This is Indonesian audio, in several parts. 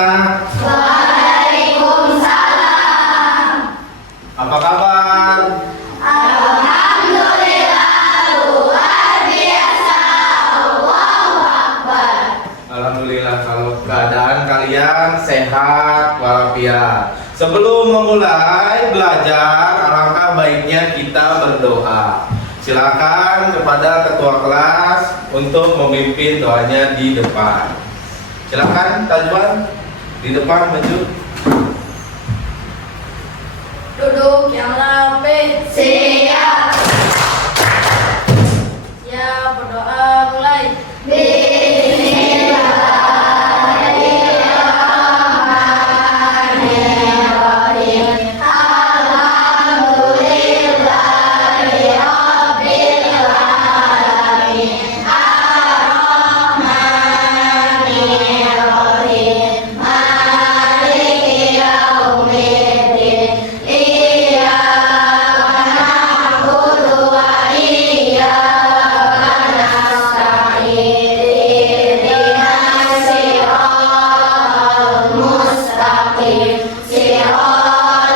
Waalaikumsalam. Apa kabar? Alhamdulillah luar biasa. Allahu Akbar. Alhamdulillah kalau keadaan kalian sehat walafiat. Sebelum memulai belajar, alangkah baiknya kita berdoa. Silakan kepada ketua kelas untuk memimpin doanya di depan. Silakan Tajwan di depan maju. Duduk yang rapi. Siap. Siap, berdoa mulai. Bismillahirrahmanirrahim. Alhamdulillahirabbil alamin. Ar-Rahmanirrahim. Maliki yaumiddin. Iyyaka na'budu wa iyyaka nasta'in. Ihdinas siratal mustaqim. Siratal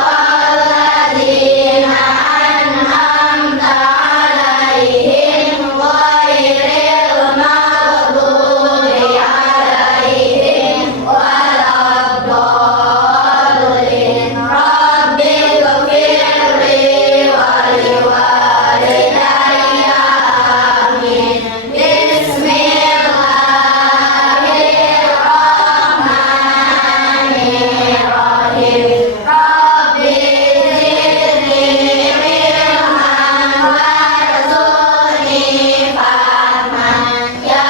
ladzina an'amta 'alaihim ghairil maghdubi 'alaihim waladdallin. Rabbighfirli wa liwalidayya. Amin. Bismillahirrahmanirrahim. Rabbi zidni ilman warzuqni fahman. Ya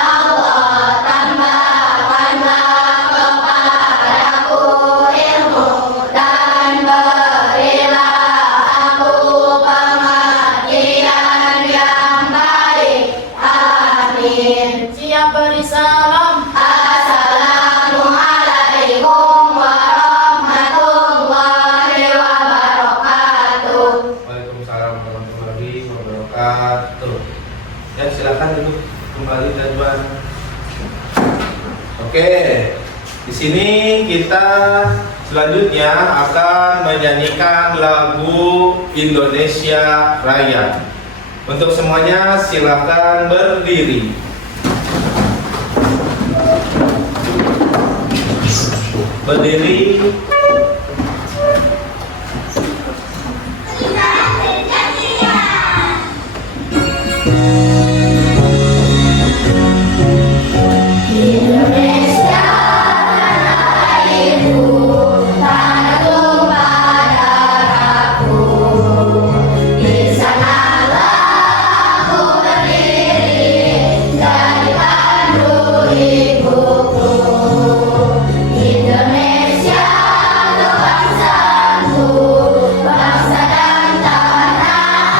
Allah, tambahkanlah kepadaku ilmu dan berilah aku pengertian yang baik. Amin. Siap beri salam. Assalamualaikum warahmatullahi wabarakatuh. Waalaikumsalam warahmatullahi wabarakatuh. Ya silakan duduk kembali Tajwan. Oke, di sini kita selanjutnya akan menyanyikan lagu Indonesia Raya. Untuk semuanya silakan berdiri. Berdiri. Indonesia tanah airku, tanah tumpah darahku. Di sanalah aku berdiri, jadi pandu ibuku. Indonesia kebangsaanku, bangsa dan tanah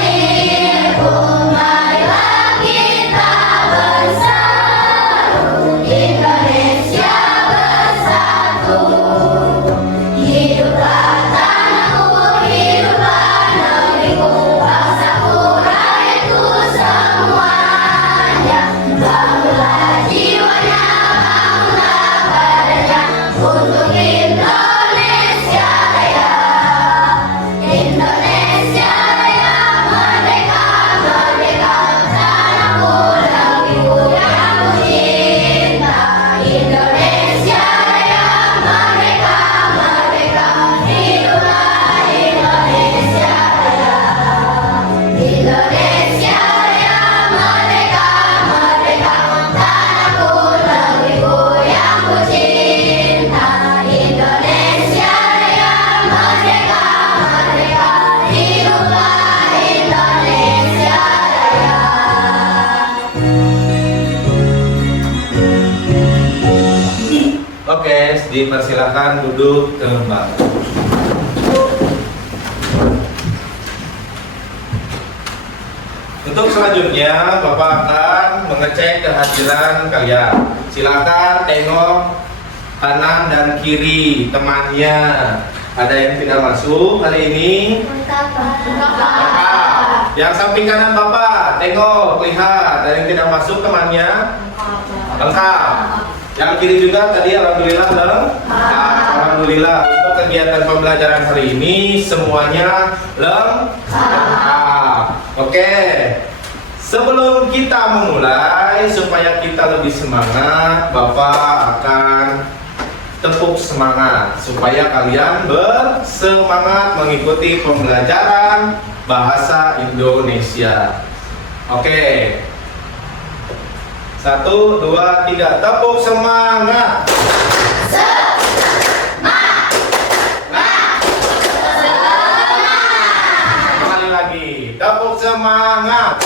airku. Marilah kita bersatu, Indonesia bersatu. Hiduplah tanahku, hiduplah negeriku, bangsaku, rakyatku semuanya. Bangunlah jiwanya, bangunlah badannya untuk Indonesia Raya. Indonesia Raya, merdeka, merdeka, tanahku, negeriku yang ku cinta. Indonesia Raya, merdeka, merdeka, hiduplah Indonesia Raya. Indonesia Raya, merdeka, merdeka, tanahku, negeriku yang ku cinta. Indonesia Raya, merdeka, merdeka, hiduplah Indonesia Raya. Oke, dipersilakan duduk kembali. Untuk selanjutnya, Bapak akan mengecek kehadiran kalian. Silakan tengok kanan dan kiri temannya. Ada yang tidak masuk hari ini? Bapak. Yang samping kanan Bapak, tengok, lihat. Ada yang tidak masuk temannya? Lengkap. Yang kiri juga tadi alhamdulillah alhamdulillah untuk kegiatan pembelajaran hari ini semuanya lengkap. Oke. Sebelum kita memulai, supaya kita lebih semangat, Bapak akan tepuk semangat supaya kalian bersemangat mengikuti pembelajaran bahasa Indonesia. Oke. 1, 2, 3, tepuk semangat. Kembali lagi, tepuk semangat.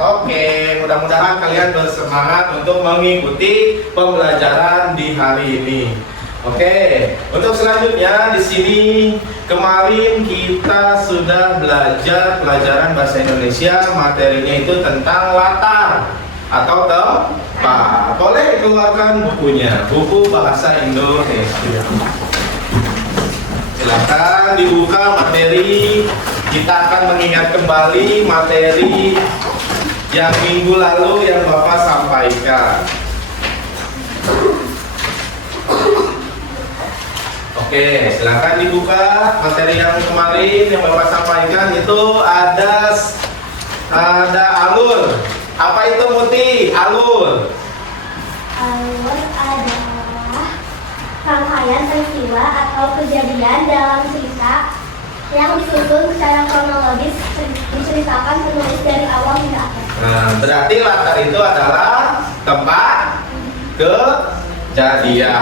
Oke, mudah-mudahan kalian bersemangat untuk mengikuti pembelajaran di hari ini. Oke, untuk selanjutnya di sini kemarin kita sudah belajar pelajaran bahasa Indonesia, materinya itu tentang latar atau tempat. Boleh keluarkan bukunya, buku bahasa Indonesia. Silakan dibuka materi. Kita akan mengingat kembali materi yang minggu lalu yang Bapak sampaikan. Oke, silakan dibuka materi yang kemarin yang Bapak sampaikan. Itu ada alur. Apa itu Muti? Alur. Alur adalah rangkaian peristiwa atau kejadian dalam cerita yang disusun secara kronologis, diceritakan penulis dari awal hingga akhir. Nah, berarti latar itu adalah tempat kejadian.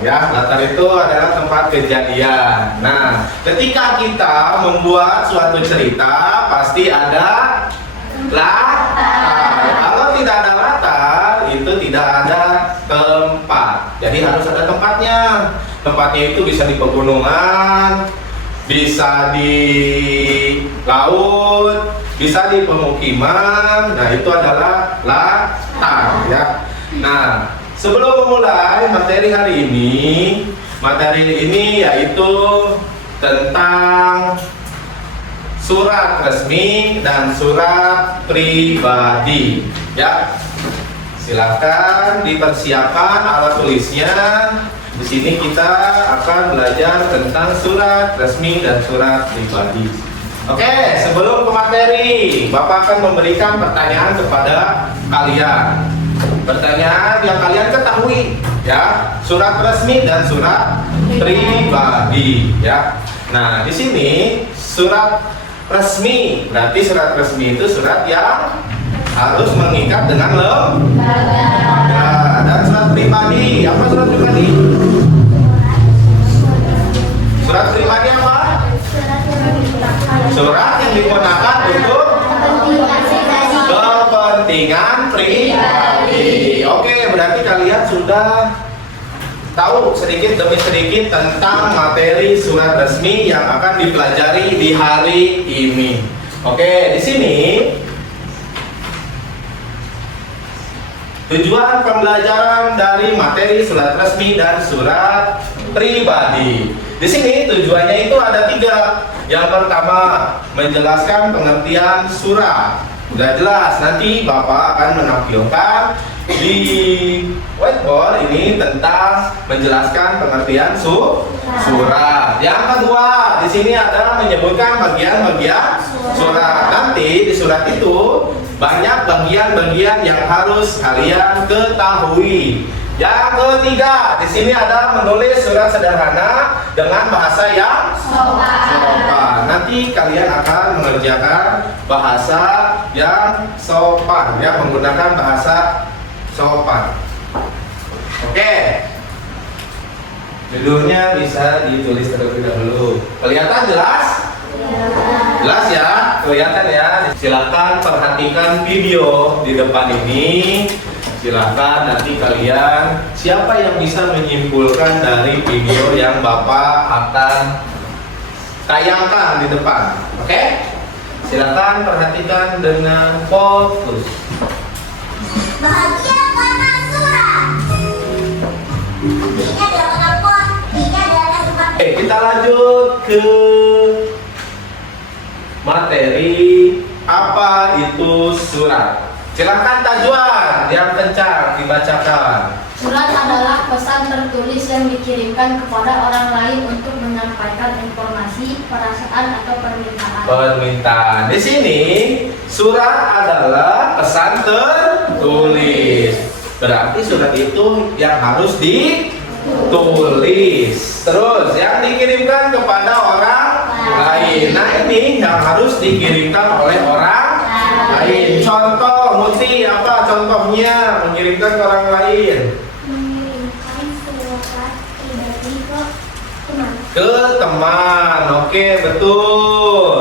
Ya, latar itu adalah tempat kejadian. Nah, ketika kita membuat suatu cerita, pasti ada latar. Kalau tidak ada latar, itu tidak ada tempat. Jadi harus ada tempatnya. Tempatnya itu bisa di pegunungan, bisa di laut, bisa di pemukiman. Nah, itu adalah latar ya. Nah, sebelum memulai materi hari ini yaitu tentang surat resmi dan surat pribadi ya. Silakan dipersiapkan alat tulisnya. Di sini kita akan belajar tentang surat resmi dan surat pribadi. Oke, sebelum ke materi, Bapak akan memberikan pertanyaan kepada kalian. Pertanyaan yang kalian ketahui, ya, surat resmi dan surat pribadi, ya. Nah, di sini surat resmi, berarti surat resmi itu surat yang harus mengikat dengan lembaga. Dan surat pribadi, apa surat pribadi? Surat pribadi apa? Surat yang digunakan untuk kepentingan pribadi. Oke, berarti kalian sudah tahu sedikit demi sedikit tentang materi surat resmi yang akan dipelajari di hari ini. Oke, di sini tujuan pembelajaran dari materi surat resmi dan surat pribadi. Di sini tujuannya itu ada 3. Yang pertama, menjelaskan pengertian surat. Udah jelas, nanti Bapak akan menampilkan di whiteboard ini tentang menjelaskan pengertian surat. Yang kedua, di sini ada menyebutkan bagian-bagian surat. Nanti di surat itu banyak bagian-bagian yang harus kalian ketahui. Yang ketiga, di sini ada menulis surat sederhana dengan bahasa yang sopan. Nanti kalian akan mengerjakan bahasa yang sopan, ya, menggunakan bahasa sopan. Oke. Judulnya bisa ditulis terlebih dahulu. Kelihatan jelas? Jelas ya, kelihatan ya. Silakan perhatikan video di depan ini. Silakan nanti kalian, siapa yang bisa menyimpulkan dari video yang Bapak akan tayangkan di depan. Oke? Silakan perhatikan dengan fokus. Bahagia karena surat. Ini adalah penelpon, ini adalah tempat. Oke, kita lanjut ke materi Apa itu surat? Silakan Tajwan yang kencang dibacakan. Surat adalah pesan tertulis yang dikirimkan kepada orang lain untuk menyampaikan informasi, perasaan, atau permintaan. Permintaan. Di sini surat adalah pesan tertulis. Berarti surat itu yang harus ditulis. Terus yang dikirimkan kepada orang lain. Nah, ini yang harus dikirimkan oleh orang lain. Contoh, Muti, apa contohnya mengirimkan ke orang lain? Mengirimkan surat pribadi ke teman. Ke teman. Oke, betul.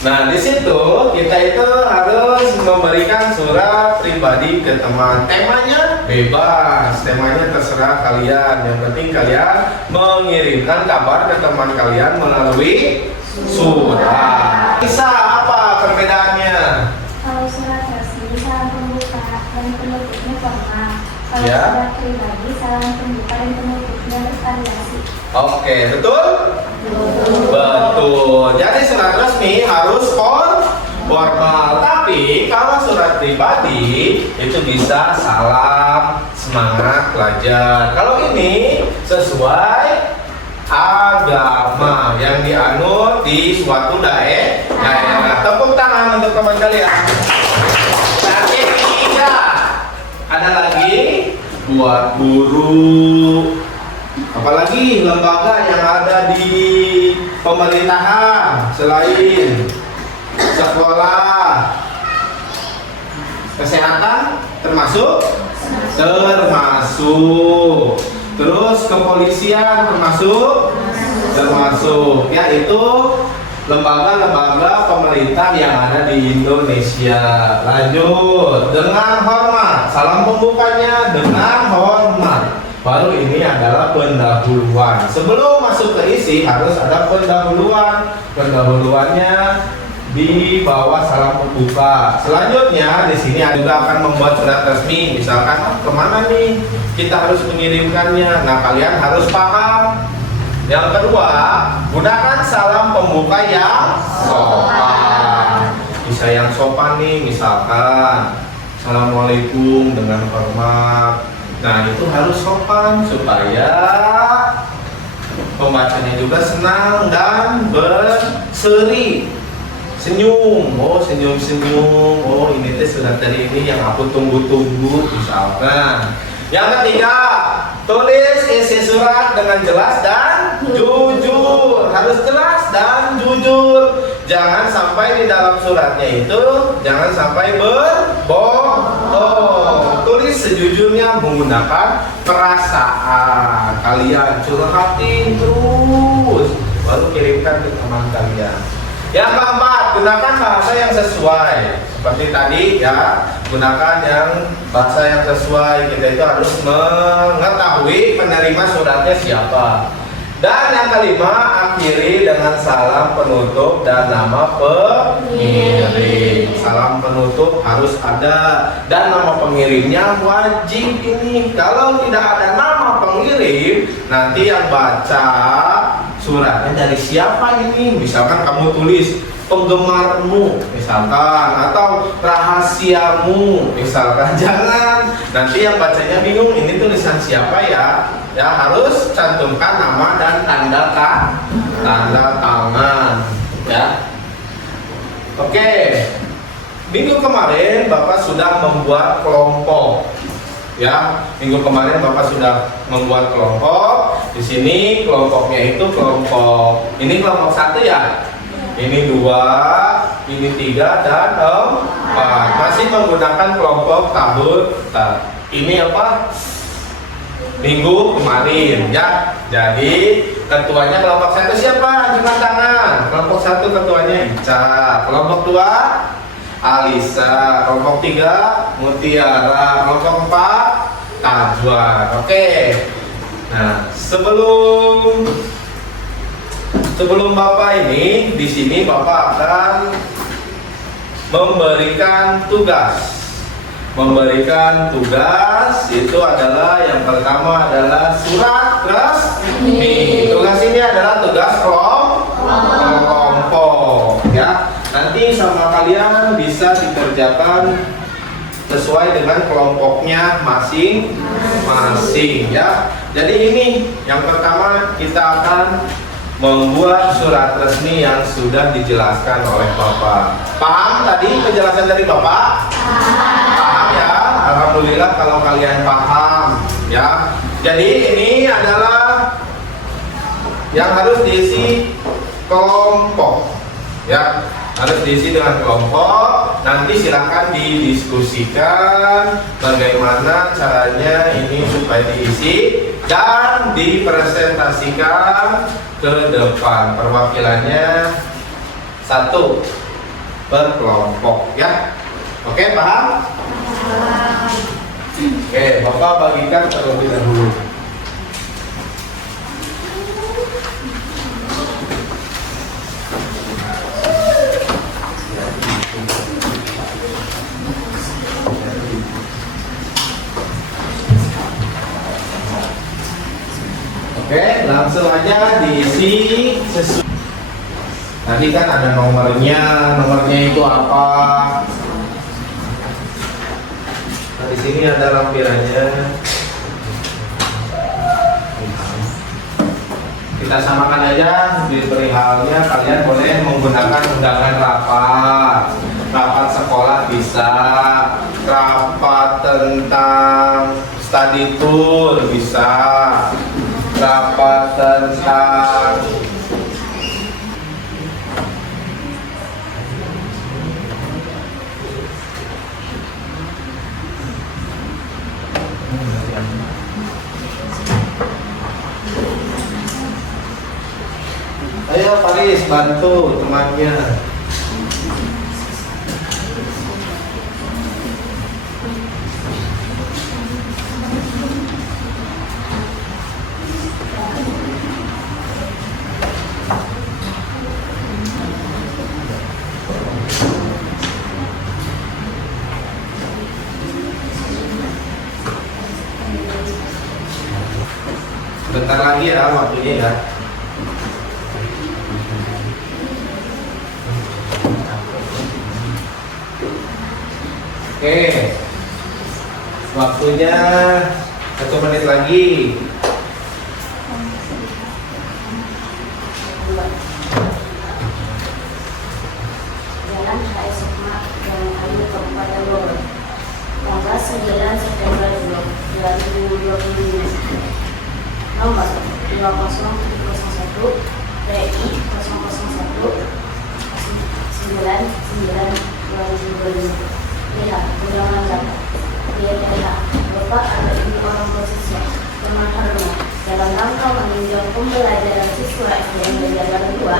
Nah, di situ kita itu harus memberikan surat pribadi ke teman. Temanya bebas, temanya terserah kalian. Yang penting kalian mengirimkan kabar ke teman kalian melalui surat. Bisa apa perbedaannya? Kalau surat resmi, salam pembuka dan penutupnya formal. Kalau Ya. surat pribadi, salam pembuka dan penutupnya bervariasi. Oke, betul? Betul. Jadi surat resmi harus formal. Tapi kalau surat pribadi itu bisa salam, semangat belajar. Kalau ini sesuai agama yang dianut di suatu daerah. Tepuk tangan untuk teman kalian. Nah, yang ketiga ada lagi buat guru. Apalagi lembaga yang ada di pemerintahan selain sekolah, kesehatan termasuk, terus kepolisian termasuk, yaitu lembaga-lembaga pemerintah yang ada di Indonesia. Lanjut dengan hormat, salam pembukanya dengan hormat. Baru ini adalah pendahuluan. Sebelum masuk ke isi harus ada pendahuluan. Pendahuluannya di bawah salam pembuka. Selanjutnya di sini juga akan membuat surat resmi. Misalkan kemana nih kita harus mengirimkannya. Nah, kalian harus paham. Yang kedua, gunakan salam pembuka yang sopan. Bisa yang sopan nih, misalkan Assalamualaikum dengan hormat. Nah, itu harus sopan supaya pembacanya juga senang dan berseri. Senyum, oh senyum-senyum. Oh, ini teh surat dari ini yang aku tunggu-tunggu misalkan. Yang ketiga, tulis isi surat dengan jelas dan jujur. Harus jelas dan jujur. Jangan sampai di dalam suratnya itu jangan sampai berbohong. Tulis sejujurnya menggunakan perasaan. Kalian curhatin terus, baru kirimkan ke teman kalian. Yang keempat, gunakan bahasa yang sesuai. Seperti tadi ya, gunakan yang bahasa yang sesuai. Kita itu harus mengetahui penerima suratnya siapa. Dan yang kelima, akhiri dengan salam penutup dan nama pengirim. Salam penutup harus ada dan nama pengirimnya wajib ini. Kalau tidak ada nama pengirim, nanti yang baca suratnya dari siapa ini? Misalkan kamu tulis penggemarmu, misalkan, atau rahasiamu, misalkan. Jangan, nanti yang bacanya bingung, ini tulisan siapa ya? Ya harus cantumkan nama dan tanda tangan, ya. Oke, minggu kemarin Bapak sudah membuat kelompok. Ya, minggu kemarin Bapak sudah membuat kelompok. Di sini kelompoknya itu kelompok. Ini kelompok 1 ya. Ini 2, ini 3 dan 4. Masih menggunakan kelompok tahun. Ini apa? Minggu kemarin ya. Jadi ketuanya kelompok 1 siapa? Angkat tangan. Kelompok 1 ketuanya Ica. Kelompok 2 Alisa, kelompok 3 Mutiara, kelompok 4 Tajwan. Oke. Nah, sebelum Bapak ini di sini Bapak akan memberikan tugas. Memberikan tugas itu adalah yang pertama adalah surat resmi. Tugas ini adalah tugas kelompok ya. Nanti sama kalian bisa dikerjakan sesuai dengan kelompoknya masing-masing ya. Jadi ini yang pertama kita akan membuat surat resmi yang sudah dijelaskan oleh Bapak. Paham tadi penjelasan dari Bapak? Paham ya? Alhamdulillah kalau kalian paham ya. Jadi ini adalah yang harus diisi kelompok ya, harus diisi dengan kelompok. Nanti silahkan didiskusikan bagaimana caranya ini supaya diisi dan dipresentasikan ke depan. Perwakilannya 1 per kelompok ya. Oke, paham? Oke, Bapak bagikan terlebih dahulu. Oke, langsung aja diisi sesuai. Tadi kan ada nomornya itu apa? Nah, di sini ada lampirannya. Kita samakan aja di perihalnya. Kalian boleh menggunakan undangan rapat sekolah bisa, rapat tentang study tour bisa, rapat tentang ayo Faris bantu temannya. Bentar lagi ya waktunya ya. Oke, waktunya 1 menit lagi. Jalan HSMA Jalan Ayu Kabupaten Bogor, tanggal 9 September 2025. Nomor 20701 PI 001 99 2025. Lihat, undangan dapat. Lihat, Bapak ada 2 orang tua siswa, teman hormat, dalam rangka meninjau pembelajaran siswa SDN Banjarbaru 2,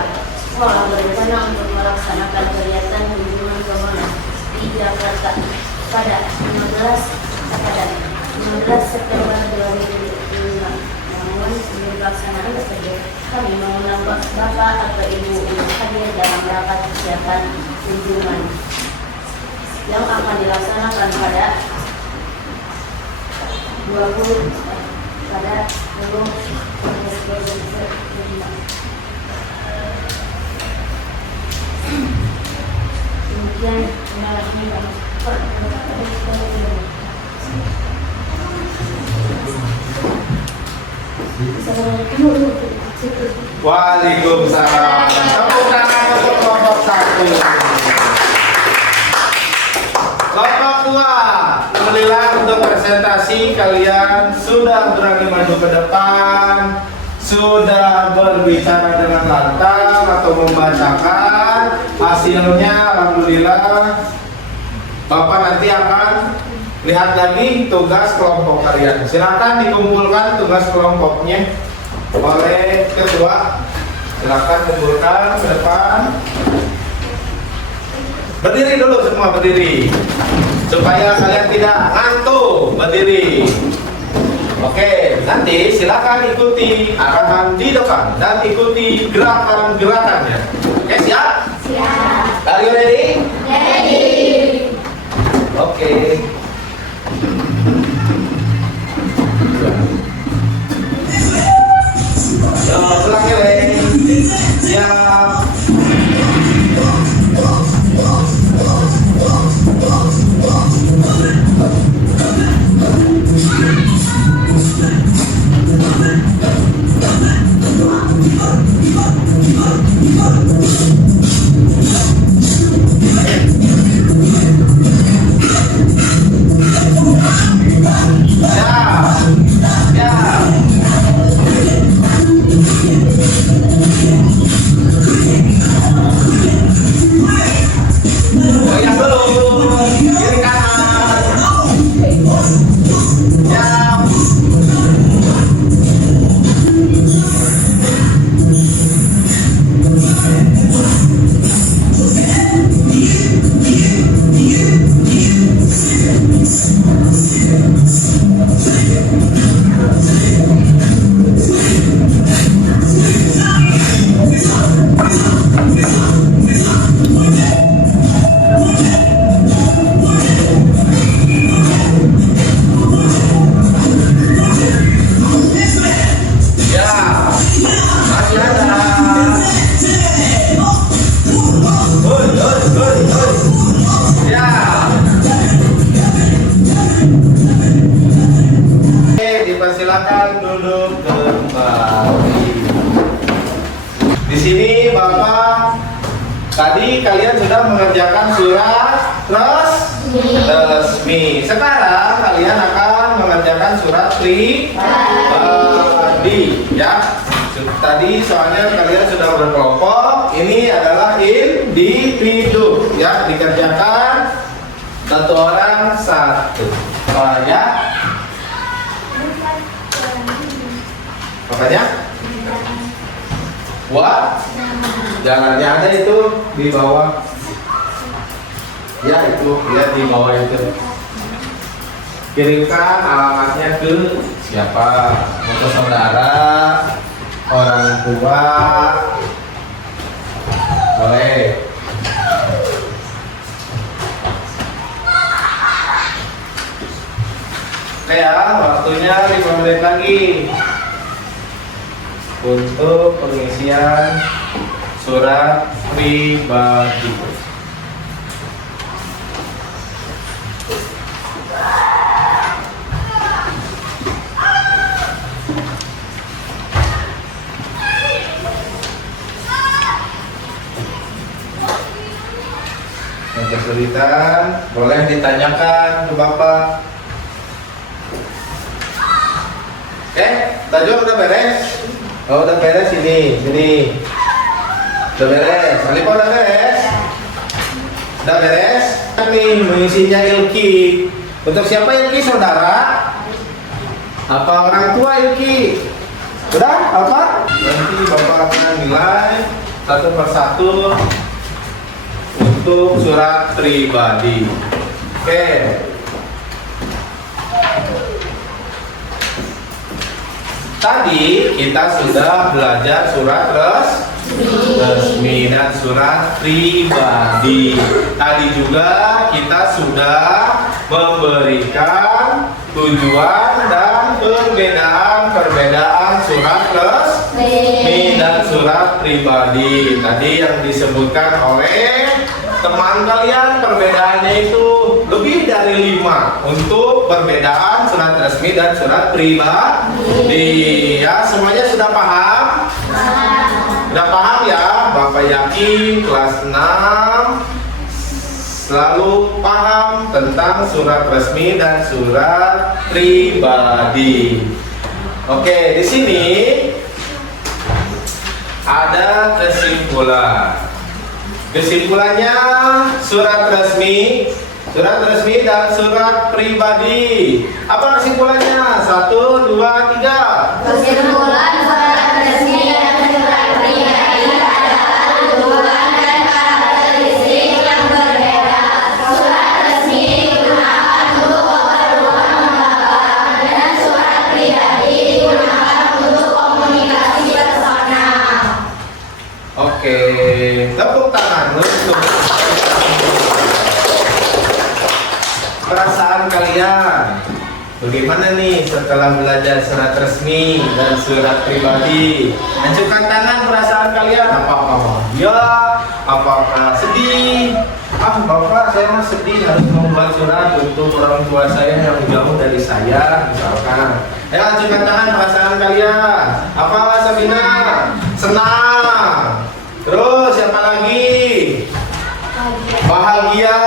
sekolah berencana untuk melaksanakan kegiatan kunjungan ke Monas di Jakarta pada 16 September 2025. Namun sebelum pelaksanaan tersebut, kami mengundang Bapak atau Ibu untuk hadir dalam rapat persiapan kunjungan yang akan dilaksanakan pada 20 kemudian Waalaikumsalam. Tepuk tangan untuk kelompok 1. Kelompok 2, alhamdulillah untuk presentasi kalian sudah berani maju ke depan, sudah berbicara dengan lantang atau membacakan. Hasilnya alhamdulillah Bapak nanti akan lihat lagi tugas kelompok kalian. Silakan dikumpulkan tugas kelompoknya oleh ketua. Silakan kumpulkan ke depan. Berdiri dulu semua, berdiri supaya kalian tidak ngantuk. Berdiri. Oke, nanti silakan ikuti arahan di depan dan ikuti gerakan-gerakannya. Oke, siap? Siap. Are you ready? Ready. Oke. Ulangi, Le. Siap. silakan duduk kembali. Di sini Bapak, tadi kalian sudah mengerjakan surat resmi. Sekarang kalian akan mengerjakan surat pribadi, ya. Tadi soalnya kalian sudah berkelompok. Ini adalah individu, ya. Dikerjakan satu orang satu. Ya. Makanya jalannya ada itu di bawah. Ya, itu lihat di bawah itu. Kirimkan alamatnya ke siapa? Ke saudara, orang tua, boleh. Oke ya, waktunya 5 menit lagi untuk pengisian surat pribadi. Yang kesulitan boleh ditanyakan ke Bapak. Oke, Tajwa udah beres? Oh, udah beres ini, sini. Udah beres. Alipah udah beres? Udah beres? Nih mengisinya Ilki. Untuk siapa Ilki, saudara? Apa orang tua Ilki? Udah? Apa? Nanti Bapak akan nilai satu persatu untuk surat pribadi. Oke. Tadi kita sudah belajar surat resmi dan surat pribadi. Tadi juga kita sudah memberikan tujuan dan perbedaan surat resmi dan surat pribadi. Tadi yang disebutkan oleh teman kalian perbedaannya itu lebih dari 5 untuk perbedaan surat resmi dan surat pribadi. Ya, semuanya sudah paham? Sudah paham ya? Bapak yakin kelas 6 selalu paham tentang surat resmi dan surat pribadi. Oke, di sini ada kesimpulan. Kesimpulannya surat resmi dan surat pribadi. Apa kesimpulannya? 1, 2, 3. Kesimpulan surat resmi dan surat pribadi adalah tujuan dan karakteristik yang berbeda. Surat resmi digunakan untuk keperluan lembaga dan surat pribadi digunakan untuk komunikasi personal. Oke, tepuk tangan untuk perasaan kalian. Bagaimana nih setelah belajar surat resmi dan surat pribadi? Ajukan tangan perasaan kalian. Apakah bahagia? Apakah sedih? Bapak, saya mah sedih harus membuat surat untuk orang tua saya yang jauh dari saya, misalkan. Ayo ajukan tangan perasaan kalian. Apa Sabina? Senang. Terus siapa lagi? Bahagia.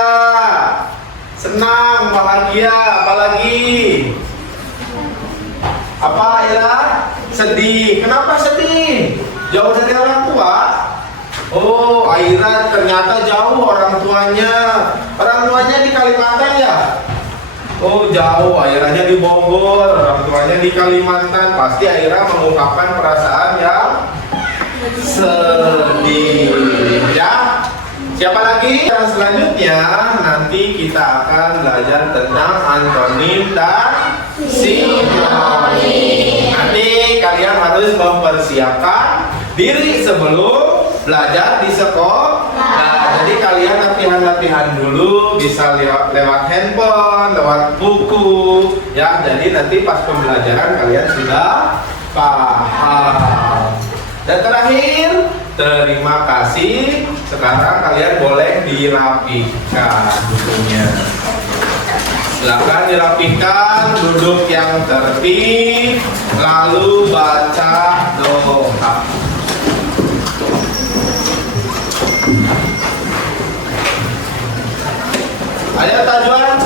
Senang, bahagia, apalagi? Apa ya? Sedih. Kenapa sedih? Jauh dari orang tua? Oh, Aira ternyata jauh orang tuanya. Orang tuanya di Kalimantan ya? Oh, jauh. Airanya di Bogor, orang tuanya di Kalimantan. Pasti Aira mengungkapkan perasaan yang sedih. Ya? Siapa lagi? Yang selanjutnya nanti kita akan belajar tentang antonim dan sinonim. Nanti kalian harus mempersiapkan diri sebelum belajar di sekolah. Nah, jadi kalian latihan-latihan dulu, bisa lewat handphone, lewat buku, ya. Jadi nanti pas pembelajaran kalian sudah paham. Dan terakhir, terima kasih. Sekarang kalian boleh dirapikan bukunya. Silakan dirapikan, duduk yang tertib, lalu baca doa. Ayo Tajwan.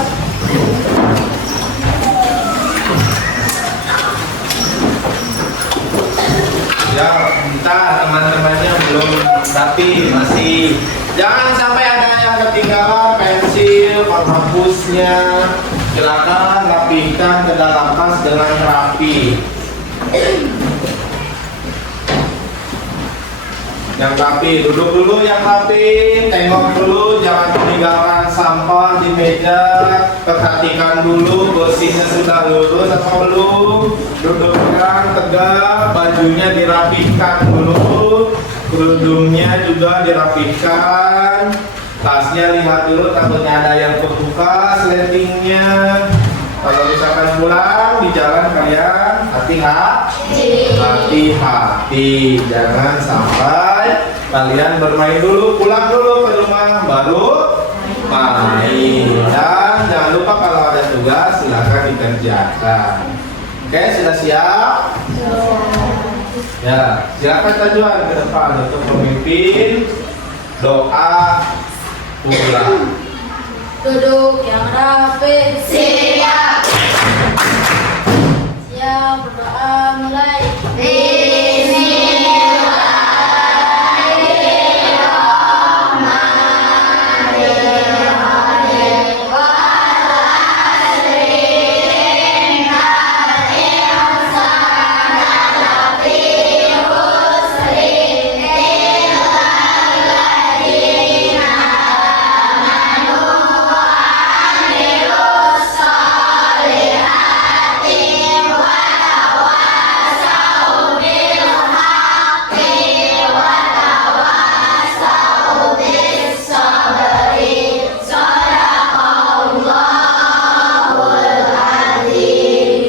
Ya, bentar teman-temannya belum rapi, masih. Jangan sampai ada yang ketinggalan pensil, penghapusnya. Silakan rapikan ke dalam tas dengan rapi. Yang rapi, duduk dulu yang rapi, tengok dulu, jangan meninggalkan sampah di meja. Perhatikan dulu kursinya sudah lurus apa belum. Duduk yang tegak, bajunya dirapikan dulu, kerudungnya juga dirapikan. Tasnya lihat dulu, takutnya ada yang terbuka sletingnya. Kalau misalkan pulang di jalan kalian hati-hati, jangan sampai kalian bermain dulu, pulang dulu ke rumah baru main. Dan jangan lupa kalau ada tugas silakan dikerjakan. Oke, sudah siap? Ya, silakan Tajwan ke depan untuk memimpin doa pulang. Duduk yang rapi. Siap. Siap, berdoa mulai.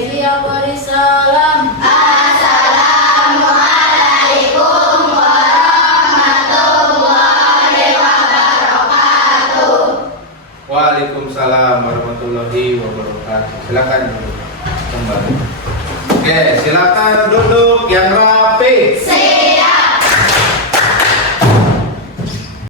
Siap, beri salam. Assalamualaikum warahmatullahi wabarakatuh. Waalaikumsalam warahmatullahi wabarakatuh. Silakan kembali. Oke, silakan duduk yang rapi. Siap.